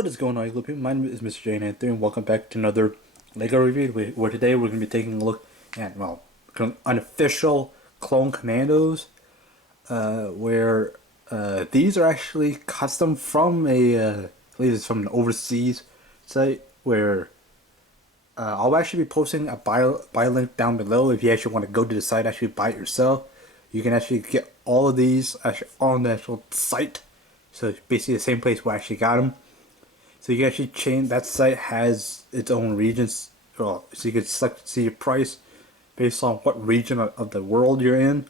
What is going on, Lego people? My name is Mr. J93 and welcome back to another Lego review where today we're going to be taking a look at, well, unofficial clone commandos, where these are actually custom from I believe it's from an overseas site where I'll actually be posting a buy link down below if you actually want to go to the site, actually buy it yourself. You can actually get all of these actually on the actual site. So it's basically the same place where I actually got them. So you can actually change, that site has its own regions, so you can select see your price based on what region of the world you're in.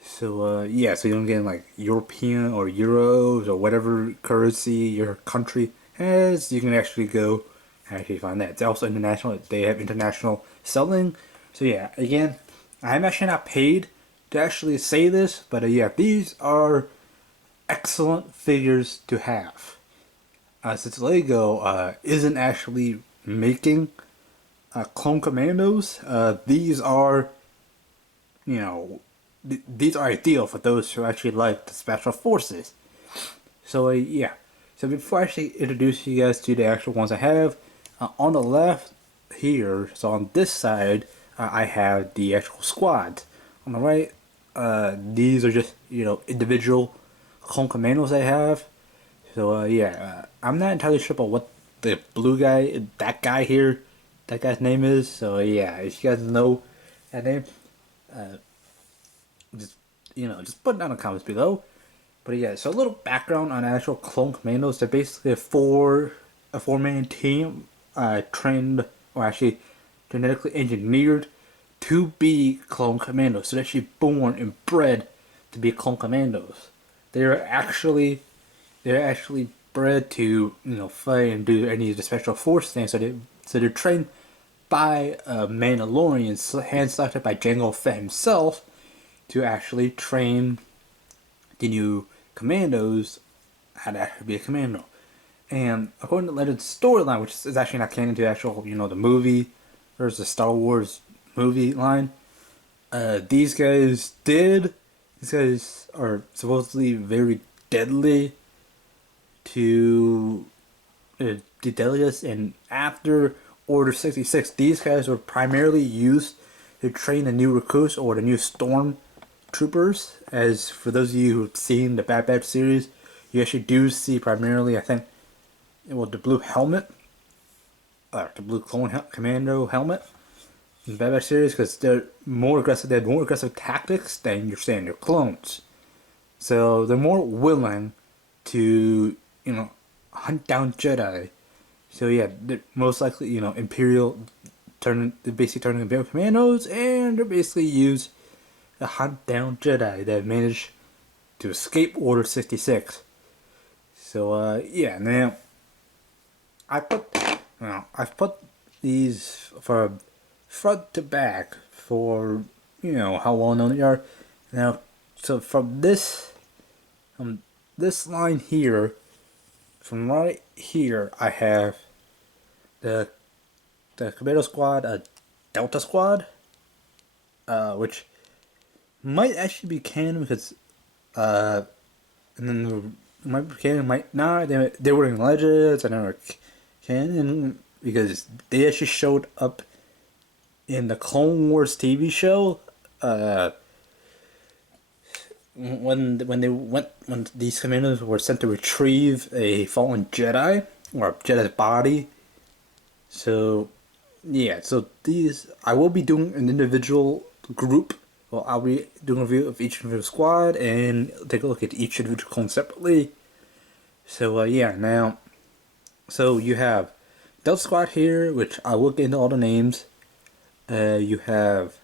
So yeah, so you don't get like European or Euros or whatever currency your country has. You can actually go and actually find that. It's also international. They have international selling. So yeah, again, I'm actually not paid to actually say this, but yeah, these are excellent figures to have. Since Lego isn't actually making clone commandos, these are, these are ideal for those who actually like the special forces. So yeah, so before I actually introduce you guys to the actual ones I have, on the left here, so on this side, I have the actual squad. On the right, these are just, individual clone commandos I have. So yeah, I'm not entirely sure about what the blue guy, that guy's name is. So yeah, if you guys know that name, just just put it down in the comments below. But yeah, so a little background on actual clone commandos. They're basically a four-man team, trained or actually genetically engineered to be clone commandos. So they're actually born and bred to be clone commandos. They're actually bred to fight and do any of the special force things. So they're trained by Mandalorians, hand selected by Jango Fett himself, to actually train the new commandos how to actually be a commando. And according to Legend's storyline, which is actually not canon to the actual the movie, there's the Star Wars movie line. These guys are supposedly very deadly to the deadliest, and after Order 66, these guys were primarily used to train the new recruits or the new storm troopers. As for those of you who've seen the Bad Batch series, you actually do see primarily, I think, the blue helmet, the blue clone commando helmet in the Bad Batch series, because they're more aggressive. They have more aggressive tactics than your standard clones, so they're more willing to hunt down Jedi. So yeah, they're most likely Imperial they're basically turning Imperial commandos, and they're basically used to hunt down Jedi that managed to escape Order 66. So yeah, now I've put these for front to back for how well known they are. Now, so from this line here, from right here, I have the Commando Squad, Delta Squad, which might actually be canon because, and then might be canon, might not. They were in Legends and they were canon because they actually showed up in the Clone Wars TV show. When these commandos were sent to retrieve a fallen Jedi or a Jedi's body. So yeah, so these I will be doing an individual group. Well, I'll be doing a review of each individual squad and take a look at each individual clone separately. So yeah, now so you have Delta Squad here, which I will get into all the names. You have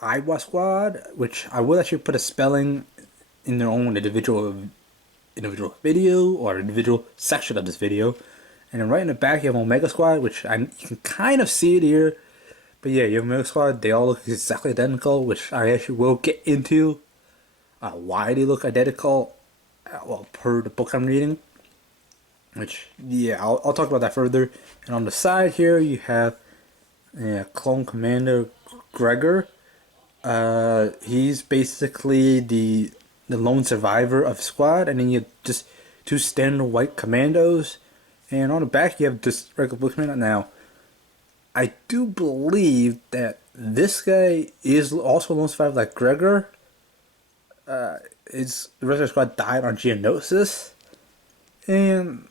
Iowa Squad, which I will actually put a spelling in their own individual video or individual section of this video. And then right in the back you have Omega Squad, which you can kind of see it here. But yeah, you have Omega Squad, they all look exactly identical, which I actually will get into why they look identical, well, per the book I'm reading. Which, yeah, I'll talk about that further. And on the side here you have Clone Commander Gregor. He's basically the lone survivor of the squad, and then you just two standard white Commandos, and on the back you have this regular blue Commando. Now, I do believe that this guy is also a lone survivor like Gregor. The rest of the squad died on Geonosis, and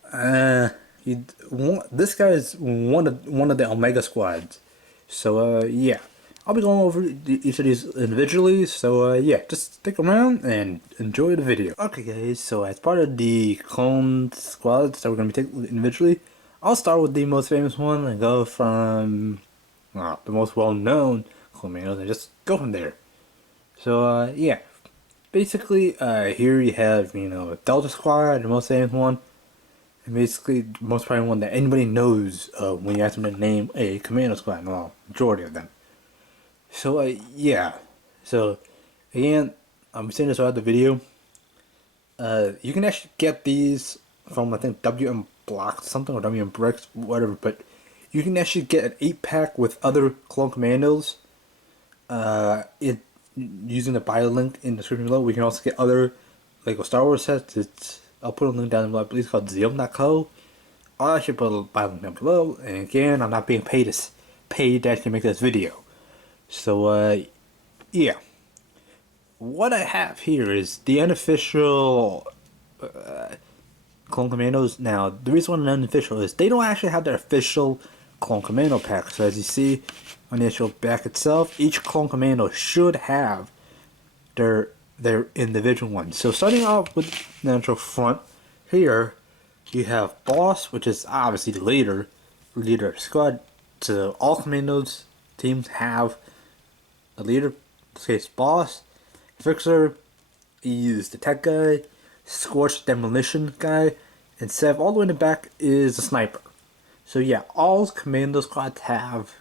this guy is one of the Omega squads. So yeah, I'll be going over each of these individually. So yeah, just stick around and enjoy the video. Okay, guys. So as part of the clone squads that we're gonna be taking individually, I'll start with the most famous one and go from the most well-known Commandos and just go from there. So yeah, basically here you have Delta Squad, the most famous one, and basically the most probably one that anybody knows when you ask them to name a Commando squad. Well, majority of them. So yeah, so again, I'm saying this throughout the video. You can actually get these from I think WM Block something or WM Bricks, whatever. But you can actually get an 8-pack with other clone Commandos. Using the bio link in the description below. We can also get other Lego Star Wars sets. I'll put a link down below. I believe it's called Zeom.co. I'll actually put a bio link down below. And again, I'm not being paid to actually make this video. So yeah, what I have here is the unofficial Clone Commandos. Now, the reason why they're unofficial is they don't actually have their official Clone Commando pack. So as you see on the actual back itself, each Clone Commando should have their individual ones. So starting off with the actual front, here you have Boss, which is obviously the leader of the squad. So all Commandos teams have a leader. In this case, Boss. Fixer, he's the tech guy. Scorch, demolition guy. And Sev, all the way in the back, is a sniper. So yeah, all Commando squads have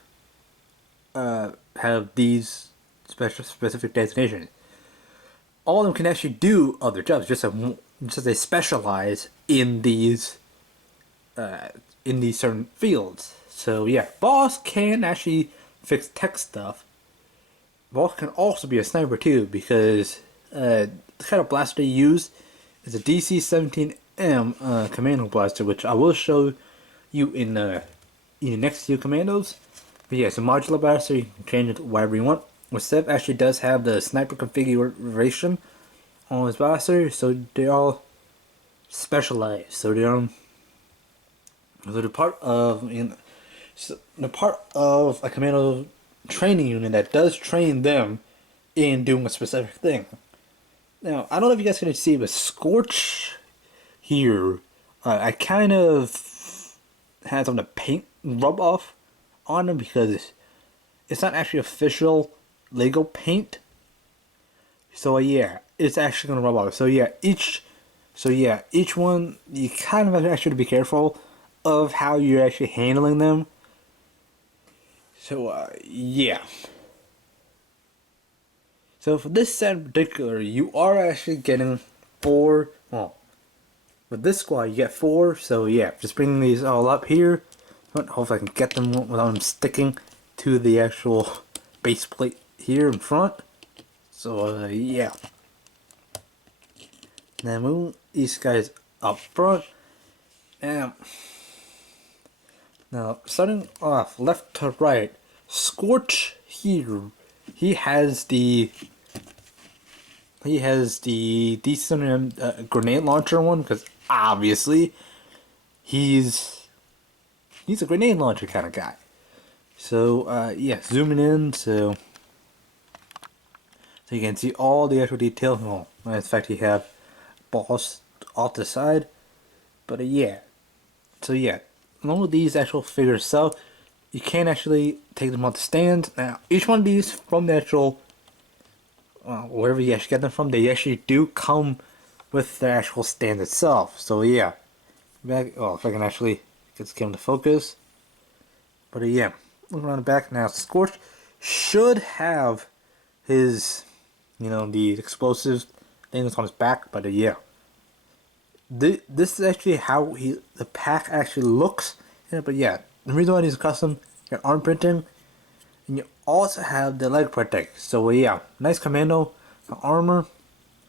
these specific designations. All of them can actually do other jobs, just as they specialize in these certain fields. So yeah, Boss can actually fix tech stuff. Boss can also be a sniper too, because the kind of blaster they use is a DC-17M Commando blaster, which I will show you in the next few Commandos. But yeah, it's a modular blaster. You can change it whatever you want. Well, Sev actually does have the sniper configuration on his blaster, so they're all specialized. So they're part of they're part of a Commando training unit that does train them in doing a specific thing. Now, I don't know if you guys can see, but Scorch here, I kind of had some of the paint rub off on them because it's not actually official Lego paint. So yeah, it's actually gonna rub off. So yeah, each one you kind of have actually to be careful of how you're actually handling them. So yeah. So for this set in particular, you are actually getting 4. Well, with this squad you get 4. So yeah, just bringing these all up here. Hopefully I can get them without them sticking to the actual base plate here in front. So yeah. Now move these guys up front. And now starting off left to right, Scorch Hero, he has the decent grenade launcher one, because obviously he's a grenade launcher kind of guy. So yeah, zooming in so you can see all the actual details. Well, in fact, you have Boss off the side. But yeah, so yeah, along with these actual figures itself, you can actually take them on the stand. Now, each one of these from the actual wherever you actually get them from, they actually do come with the actual stand itself. So yeah, back. Oh, if I can actually get this camera to focus. But yeah, look around the back now. Scorch should have his, the explosives thing that's on his back. But yeah, this is actually how the pack actually looks. Yeah, but yeah, the reason why these are custom, your arm printing, and you also have the leg protect. So yeah, nice Commando armor,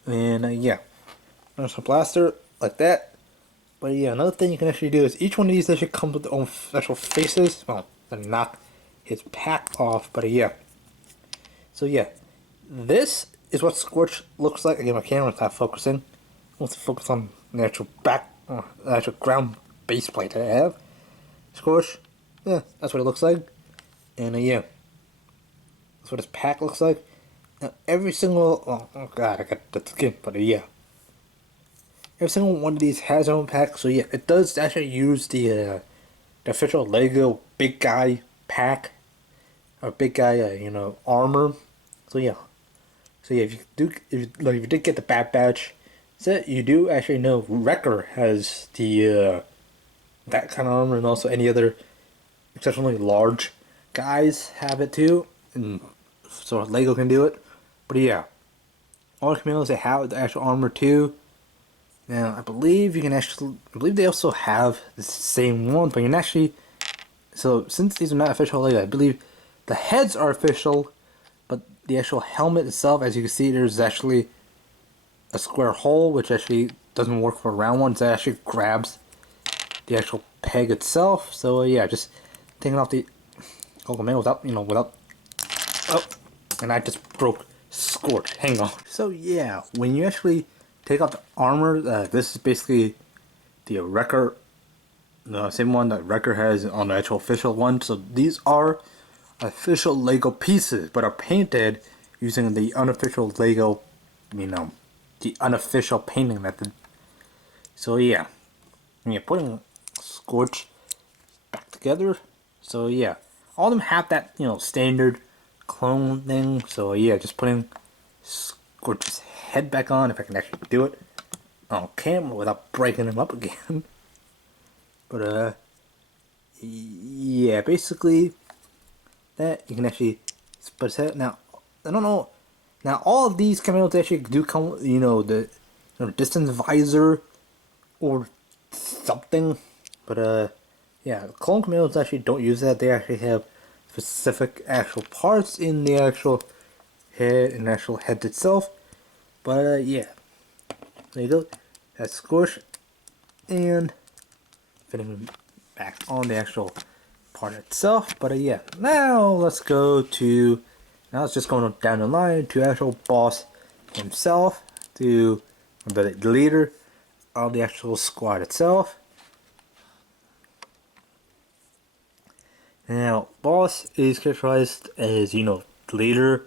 and yeah, there's a blaster like that. But yeah, another thing you can actually do is each one of these actually comes with their own special faces. Well, to knock his pack off, but yeah. So yeah, this is what Scorch looks like. Again, my camera's not focusing. I want to focus on the actual back, the actual ground base plate that I have. Scorch, yeah, that's what it looks like. And yeah, that's what his pack looks like. Now, every single, oh god, I got the skin, but yeah. Every single one of these has their own pack, so yeah, it does actually use the official Lego big guy pack, or big guy, armor. So yeah, if you did get the Bad Batch set, you do actually know Wrecker has the that kind of armor, and also any other exceptionally large guys have it too, and so Lego can do it. But yeah, all the Commandos, they have the actual armor too. Now I believe they also have the same one, but you can actually. So since these are not official Lego, I believe the heads are official, but the actual helmet itself, as you can see, there's actually a square hole, which actually doesn't work for round ones. That actually grabs the actual peg itself. So yeah, just taking off the Commando without. Oh, and I just broke Scorch. Hang on. So yeah, when you actually take off the armor, this is basically the Wrecker, the same one that Wrecker has on the actual official one. So these are official Lego pieces, but are painted using the unofficial Lego, the unofficial painting method. So yeah, and you're putting Scorch back together. So yeah, all of them have that standard clone thing. So yeah, just putting Scorch's head back on, if I can actually do it on camera without breaking him up again. But yeah, basically that you can actually put his head. Now I don't know. Now all of these Commandos actually do come with the distance visor or something. But yeah, clone Commandos actually don't use that. They actually have specific actual parts in the actual head and actual head itself. But yeah, there you go. That's Scorch, and fitting him back on the actual part itself. But yeah, now let's just going down the line to actual boss himself, to the leader of the actual squad itself. Now, boss is characterized as leader.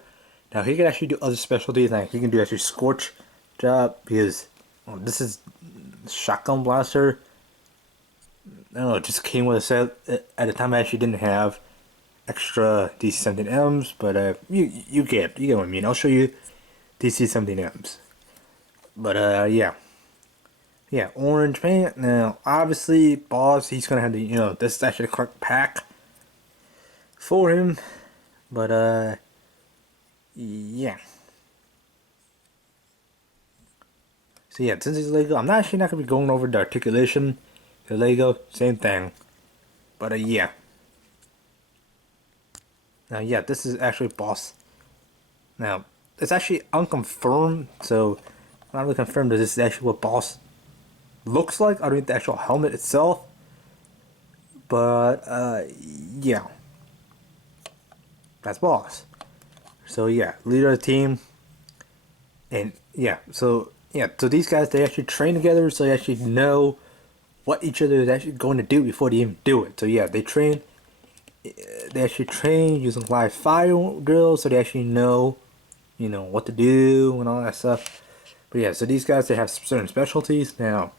Now he can actually do other specialties. Like he can do actually Scorch job, because this is shotgun blaster. No, it just came with a set. At the time I actually didn't have extra DC-17Ms, but you get what I mean. I'll show you DC-17Ms. But yeah, orange paint. Now obviously boss, he's gonna have the this is actually the correct pack for him. But yeah. So yeah, since he's Lego, I'm actually not gonna be going over the articulation. The Lego, same thing. But yeah. Now yeah, this is actually boss. Now it's actually unconfirmed, so I'm not really confirmed that this is actually what boss looks like underneath the actual helmet itself. But yeah, that's boss. So yeah, leader of the team, and so these guys, they actually train together, so they actually know what each other is actually going to do before they even do it. So yeah, they actually train using live fire drills, so they actually know what to do and all that stuff. But yeah, so these guys, they have certain specialties. Now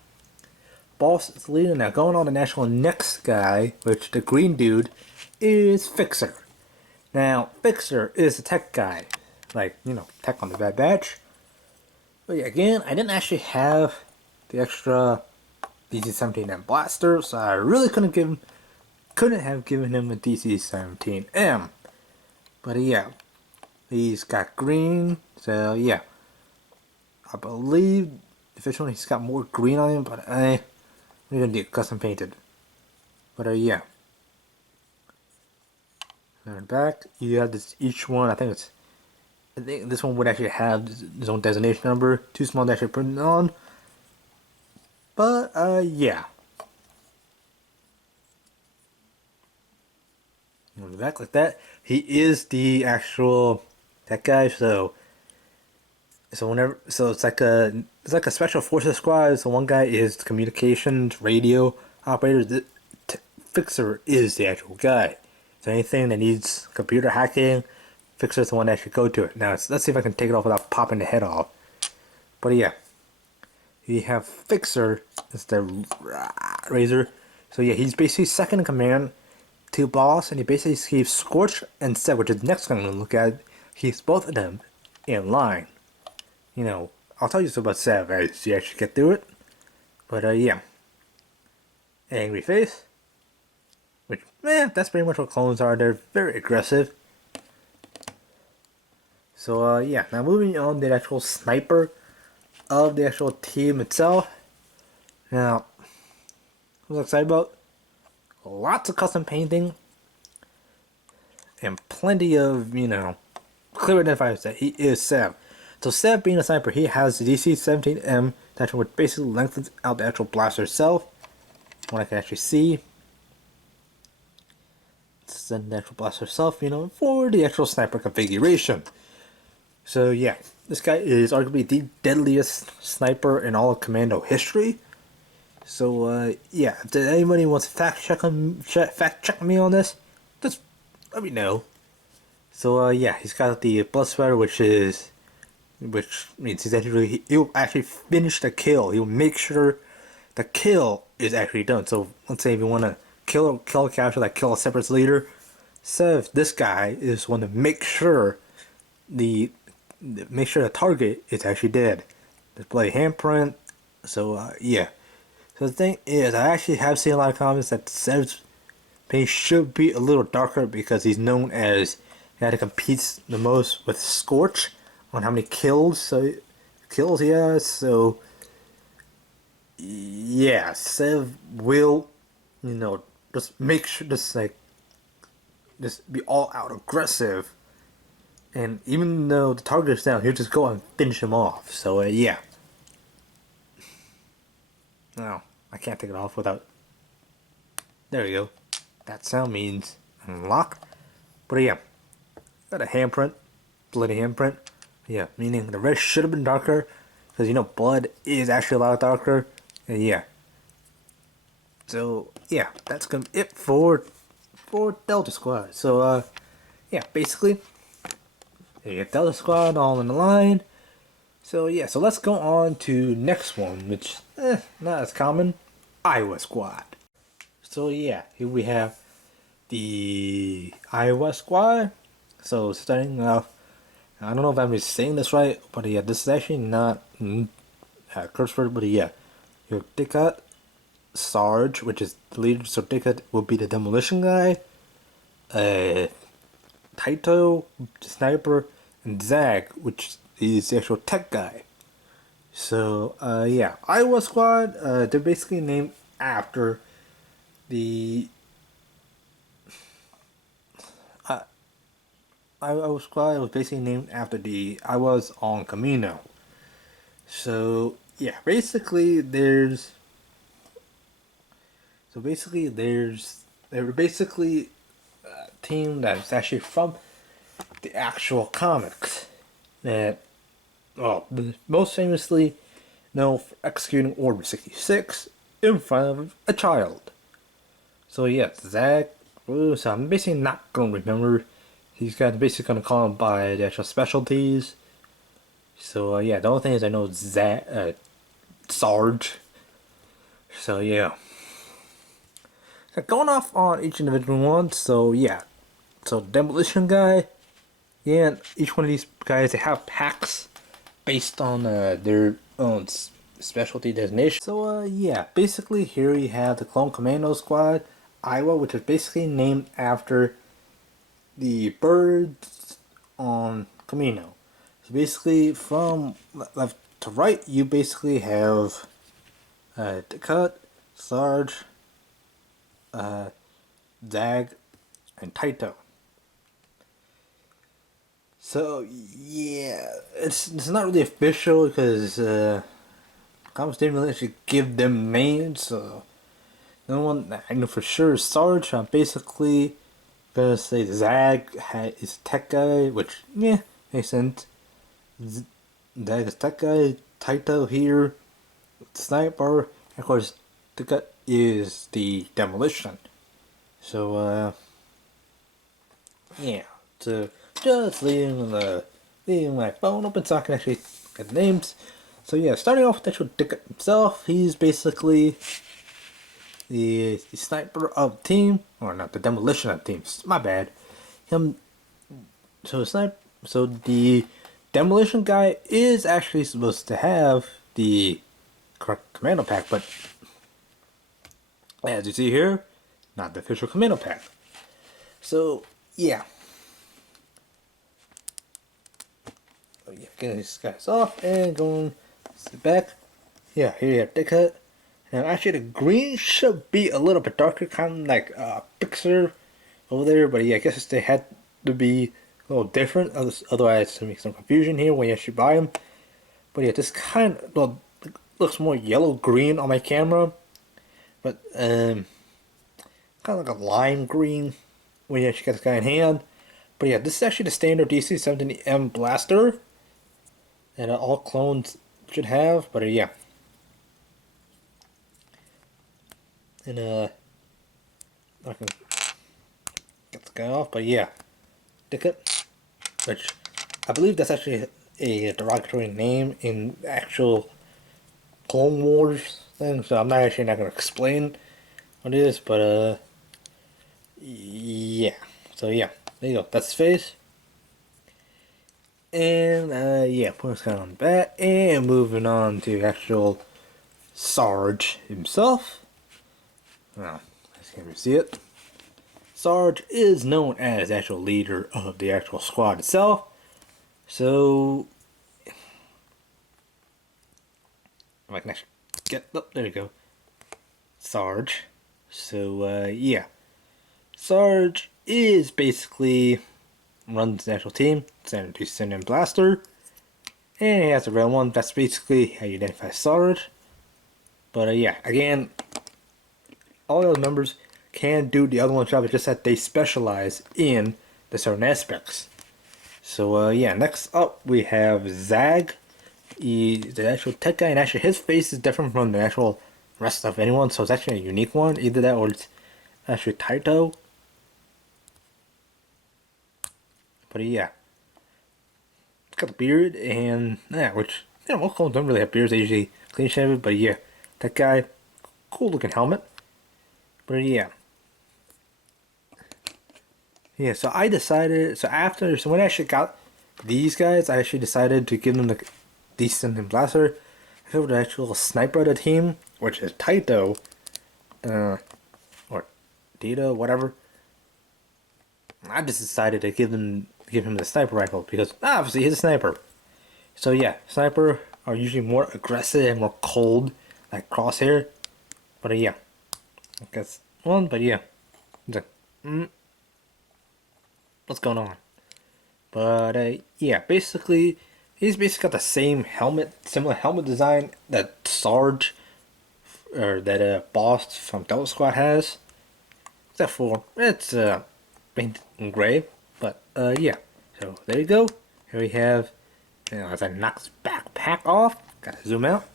boss is leader. Now going on the national next guy, which the green dude is Fixer. Now Fixer is the tech guy, like tech on the Bad Batch. But yeah, again, I didn't actually have the extra DC-17M blaster, so I really couldn't have given him a DC-17M. But yeah, he's got green, so yeah, I believe officially he's got more green on him, but we're gonna do custom painted. But yeah, and back you have this each one. I think this one would actually have his own designation number. Too small to actually print it on. But yeah. Back like that. He is the actual that guy. So it's like a special forces squad. So one guy is communications radio operator. The fixer is the actual guy. So anything that needs computer hacking, fixer is the one that should go to it. Now let's see if I can take it off without popping the head off. But yeah, you have fixer. It's the razor. So yeah, he's basically second in command to boss, and he basically keeps Scorch and Seb, which is the next one I'm gonna look at. Keeps both of them in line. I'll tell you something about Seb as you actually get through it. But yeah, angry face, which that's pretty much what clones are. They're very aggressive. So yeah, now moving on to the actual sniper of the actual team itself. Now, what was excited about? Lots of custom painting and plenty of clear identifiers that he is Seb. So Seb being a sniper, he has the DC-17M that would basically lengthens out the actual blaster itself. What I can actually see. It's the actual blaster itself, for the actual sniper configuration. So yeah, this guy is arguably the deadliest sniper in all of Commando history. So yeah, if anybody wants to fact check me on this, just let me know. So yeah, he's got the blood sweater, which means he'll actually finish the kill. He'll make sure the kill is actually done. So let's say if you want to kill a character like kill a separate leader, this guy is one to make sure the target is actually dead. Display handprint. So yeah. So the thing is, I actually have seen a lot of comments that Sev's paint should be a little darker because he's known as the guy that competes the most with Scorch on how many kills he has. So yeah, Sev will, just make sure just be all out aggressive, and even though the target is down, he'll just go and finish him off. So yeah. No, I can't take it off without. There we go. That sound means unlock. But yeah, got a handprint, bloody handprint. Yeah, meaning the red should have been darker, because blood is actually a lot darker. And yeah. So yeah, that's gonna be it for Delta Squad. So yeah, basically, you get Delta Squad all in the line. So yeah, so let's go on to next one, which not as common, Iowa Squad. So yeah, here we have the Iowa Squad. So starting off, I don't know if I'm saying this right, but yeah, this is actually not curse word, but yeah, your Dickat, Sarge, which is the leader, so Dickat will be the demolition guy. Taito, sniper, and Zag, which is the actual tech guy. So yeah, Iowa Squad. They're basically named after the Iowa Squad was basically named after the I was on Commando. So yeah, they're basically a team that's actually from the actual comics that most famously known for executing Order 66 in front of a child. So yes, Zach. So I'm basically not gonna remember. These guys basically gonna call him by the actual specialties. So yeah, the only thing is I know Sarge. So yeah. So going off on each individual one. So yeah, so demolition guy. Yeah, each one of these guys they have packs based on their own specialty designation. So yeah, basically here we have the Clone Commando Squad, Iowa, which is basically named after the birds on Camino. So basically, from left to right, you basically have Cut, Sarge, Zag, and Taito. So yeah, it's not really official because Commanders didn't really actually give them names, so no one that I know for sure is Sarge. I'm basically gonna say Zag is tech guy, which yeah makes sense. Zag is tech guy. Taito here, sniper. And of course, Tika is the demolition. So yeah. So just leaving my phone open so I can actually get the names. So yeah, starting off with actual Tika himself, he's basically the sniper of the team, or not the demolition of the team. My bad. Him. So the demolition guy is actually supposed to have the correct commando pack, but as you see here, not the official commando pack. So yeah. Getting these guys off and going back. Yeah, here you have Dick Hut. Now actually the green should be a little bit darker, kind of like Pixar over there, but yeah, I guess they had to be a little different, otherwise to make some confusion here when you actually buy them. But yeah, this kind of looks more yellow-green on my camera, but kind of like a lime green when you actually get this guy in hand. But yeah, this is actually the standard DC-70M blaster that all clones should have, but yeah. And I can get the guy off, but yeah. Dickett, which I believe that's actually a derogatory name in actual Clone Wars thing, so I'm not going to explain what it is, but yeah. So yeah, there you go. That's his face. And yeah, put this guy on the back, and moving on to actual Sarge himself. Well, I can't really see it. Sarge is known as the actual leader of the actual squad itself. So, if I can actually get up, there we go. Sarge. So, yeah. Sarge is basically runs the actual team, standard DC-70M blaster. And he has a red one. That's basically how you identify Sarge. But, yeah, again, all those members can do the other one's job. It's just that they specialize in the certain aspects. So yeah, next up we have Zag. He's the actual tech guy, and actually his face is different from the actual rest of anyone. So it's actually a unique one. Either that or it's actually Taito. But yeah, it's got the beard and yeah, which most clones don't really have beards. They usually clean shaven. But yeah, that guy, cool looking helmet. But yeah. Yeah, so I decided, so when I actually got these guys, I actually decided to give them the decent blaster. I have the actual sniper of the team, which is Taito, or Dito, whatever. I just decided to give him the sniper rifle because obviously he's a sniper. So yeah, sniper are usually more aggressive and more cold, like Crosshair. But yeah, I guess one. But yeah, what's going on? But yeah, basically, he's basically got the same helmet, similar helmet design that Sarge or that Boss from Delta Squad has, except for it's painted in gray. But yeah, so there you go. Here we have, as I knock his backpack off, gotta zoom out.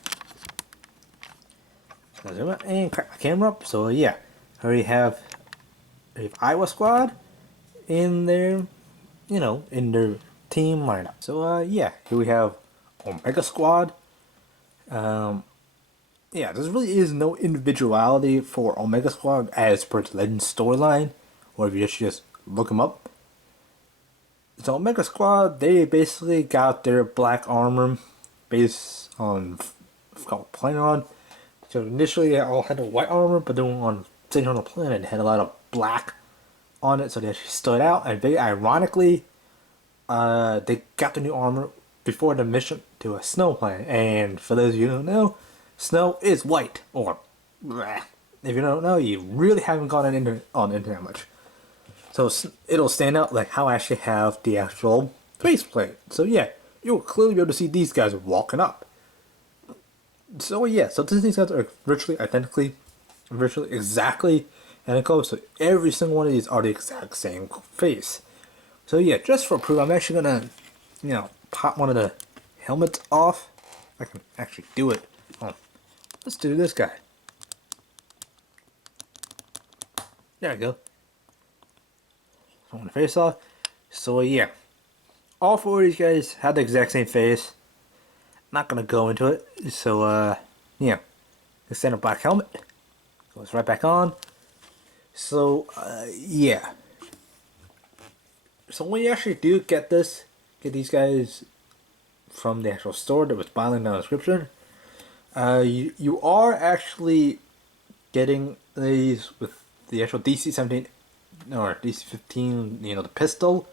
Zoom out and crack my camera up. So yeah, here we have Iowa Squad in their, in their team lineup. So yeah, here we have Omega Squad. Yeah, there really is no individuality for Omega Squad as per the Legend storyline, or if you just look them up. So Omega Squad, they basically got their black armor based on planet on. So initially they all had the white armor, but then on sitting on the planet, they had a lot of black on it, so they actually stood out. And very ironically, they got the new armor before the mission to a snow planet. And for those of you who don't know, snow is white. Or, if you don't know, you really haven't gone into that much. So it'll stand out like how I actually have the actual faceplate. So yeah, you'll clearly be able to see these guys walking up. So yeah, so these guys are virtually exactly identical. So every single one of these are the exact same face. So yeah, just for proof, I'm actually gonna, pop one of the helmets off. I can actually do it. Oh, let's do this guy. There we go. I want the face off. So yeah, all four of these guys have the exact same face. Not gonna go into it. So yeah, the center black helmet goes right back on. So yeah. So when you actually do get these guys from the actual store that was bottling down the description, you are actually getting these with the actual DC-17 or DC-15, the pistol.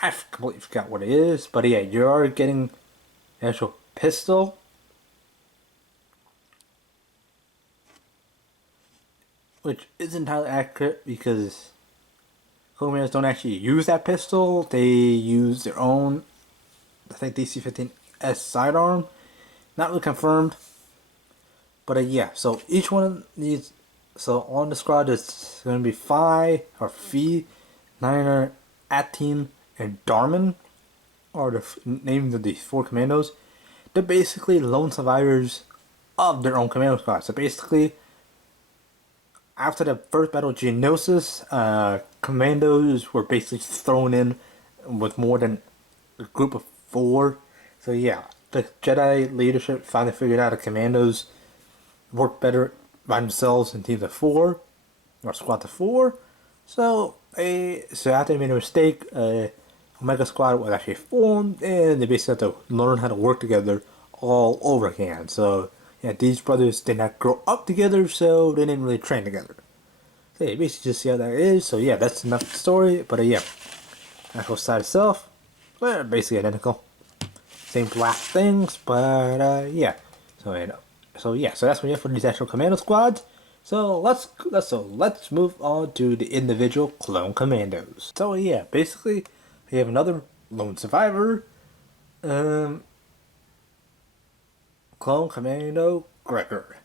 I completely forgot what it is, but yeah, you are getting the actual pistol, which isn't entirely accurate because Commandos don't actually use that pistol. They use their own, I think, DC-15S sidearm. Not really confirmed. But yeah, so each one of these, so on the squad is going to be Fee, Niner, Atin, and Darman are the names of the four commandos. They're basically lone survivors of their own commando squad. So basically, after the first battle of Geonosis, commandos were basically thrown in with more than a group of four. So yeah, the Jedi leadership finally figured out the commandos work better by themselves in teams of four or squads of four. So after they made a mistake, Omega Squad was actually formed, and they basically had to learn how to work together all over again. So yeah, these brothers did not grow up together, so they didn't really train together. So yeah, basically just see how that is. So yeah, that's enough of the story. But yeah, actual side itself, well, basically identical, same black things, but yeah. So yeah, so that's what we have for these actual commando squads. So let's move on to the individual clone commandos. So yeah, basically we have another lone survivor, clone commando Gregor.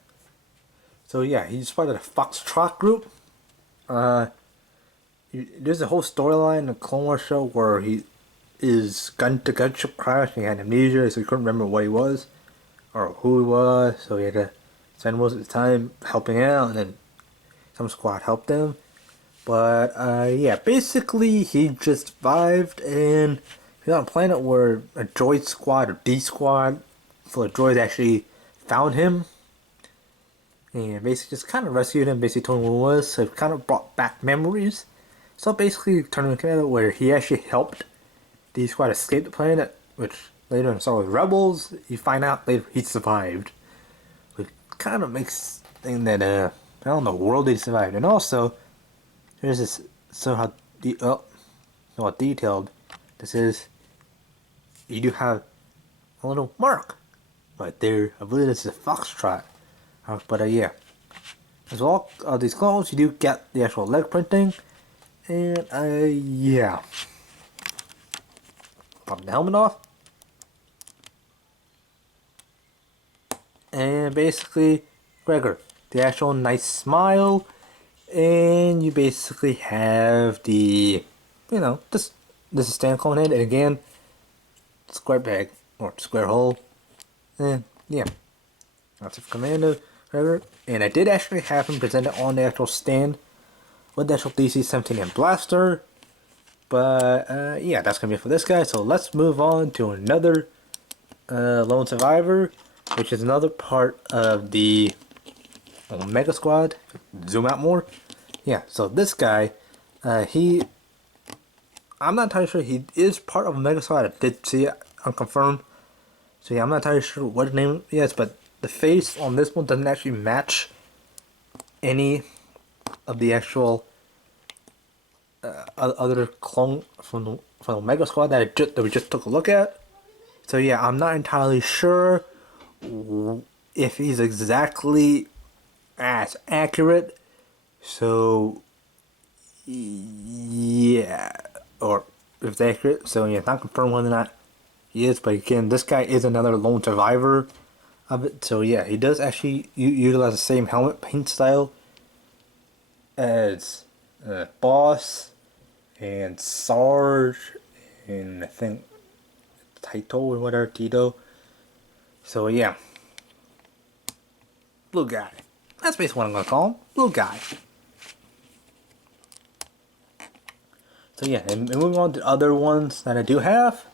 So yeah, he's part of the Foxtrot group. There's a whole storyline in the Clone Wars show where he is gun-to-gun ship crash and he had amnesia, so he couldn't remember what he was or who he was, so he had to spend most of the time helping out, and then some squad helped him. But yeah, basically he just survived, and he's on a planet where a droid squad or D squad full of droids actually found him, and basically just kind of rescued him, basically told him who he was, so it kind of brought back memories. So basically turning into Canada where he actually helped D squad escape the planet, which later in Star Wars Rebels, you find out later he survived. Which kind of makes thing that I don't know, world he survived. And also, there's this how detailed this is. You do have a little mark right there. I believe this is a foxtrot. But yeah. As well, these clones, you do get the actual leg printing. And yeah. Pop the helmet off. And basically, Gregor, the actual nice smile, and you basically have the, this is stand clone head, and again, square bag, or square hole, and yeah, that's it for Commando, Gregor, and I did actually have him presented on the actual stand, with the actual DC-17 and blaster, but yeah, that's gonna be it for this guy, so let's move on to another lone survivor, which is another part of the Omega Squad. Zoom out more. Yeah, so this guy, I'm not entirely sure he is part of Omega Squad. I did see it unconfirmed. So yeah, I'm not entirely sure what his name is, but the face on this one doesn't actually match any of the actual other clone from Omega Squad that we just took a look at. So yeah, I'm not entirely sure if he's exactly as accurate. So yeah, or if it's accurate. So yeah, not confirmed whether or not he is. But again, this guy is another lone survivor of it. So yeah, he does actually utilize the same helmet paint style as Boss and Sarge and I think Taito or whatever, Tito. So yeah, blue guy. That's basically what I'm gonna call him, blue guy. So yeah, and moving on to other ones that I do have.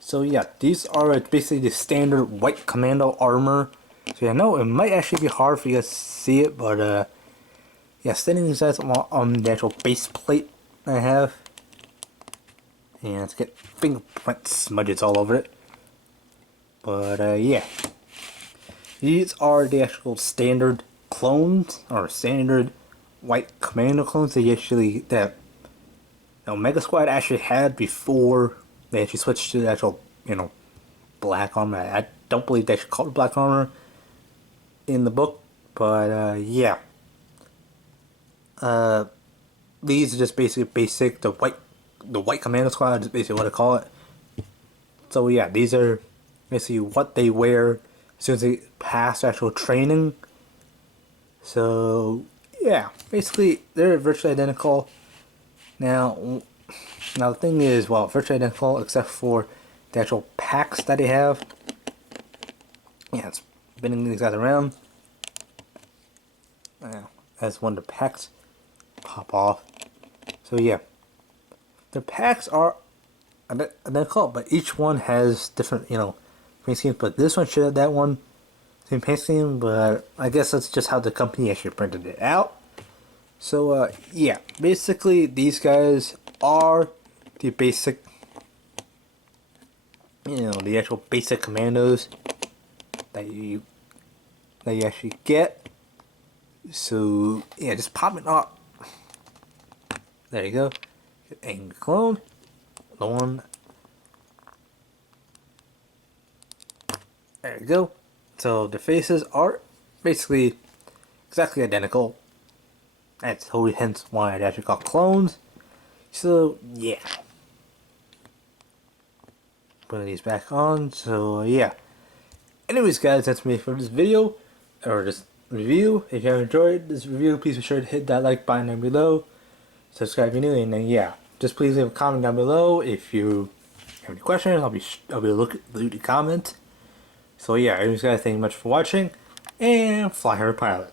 So yeah, these are basically the standard white Commando armor. So yeah, I know it might actually be hard for you guys to see it, but yeah, standing these guys on the actual base plate I have. And let's get fingerprint smudges all over it. But yeah, these are the actual standard clones, or standard white Commando clones that Omega Squad actually had before they actually switched to the actual, black armor. I don't believe they should call it black armor in the book, but yeah. These are just basically the white Commando Squad is basically what I call it. So yeah, these are basically what they wear as soon as they pass actual training. So yeah, basically they're virtually identical. Now the thing is, well, virtually identical except for the actual packs that they have. Yeah, it's spinning these guys around. As one of the packs pop off. So yeah, the packs are identical, but each one has different, paint schemes. But this one should have that one same paint scheme, but I guess that's just how the company actually printed it out. So yeah, basically these guys are the basic, the actual basic commandos that you actually get. So yeah, just pop it up. There you go. And clone. The one. There you go. So the faces are basically exactly identical. That's hence why it actually called clones. So yeah. Putting these back on. So yeah. Anyways guys, that's me for this video. Or this review. If you have enjoyed this review, please be sure to hit that like button down below. Subscribe if you're new, and then yeah, just please leave a comment down below if you have any questions. I'll be looking through the comments. So yeah, anyways guys, thank you much for watching, and fly her pilot.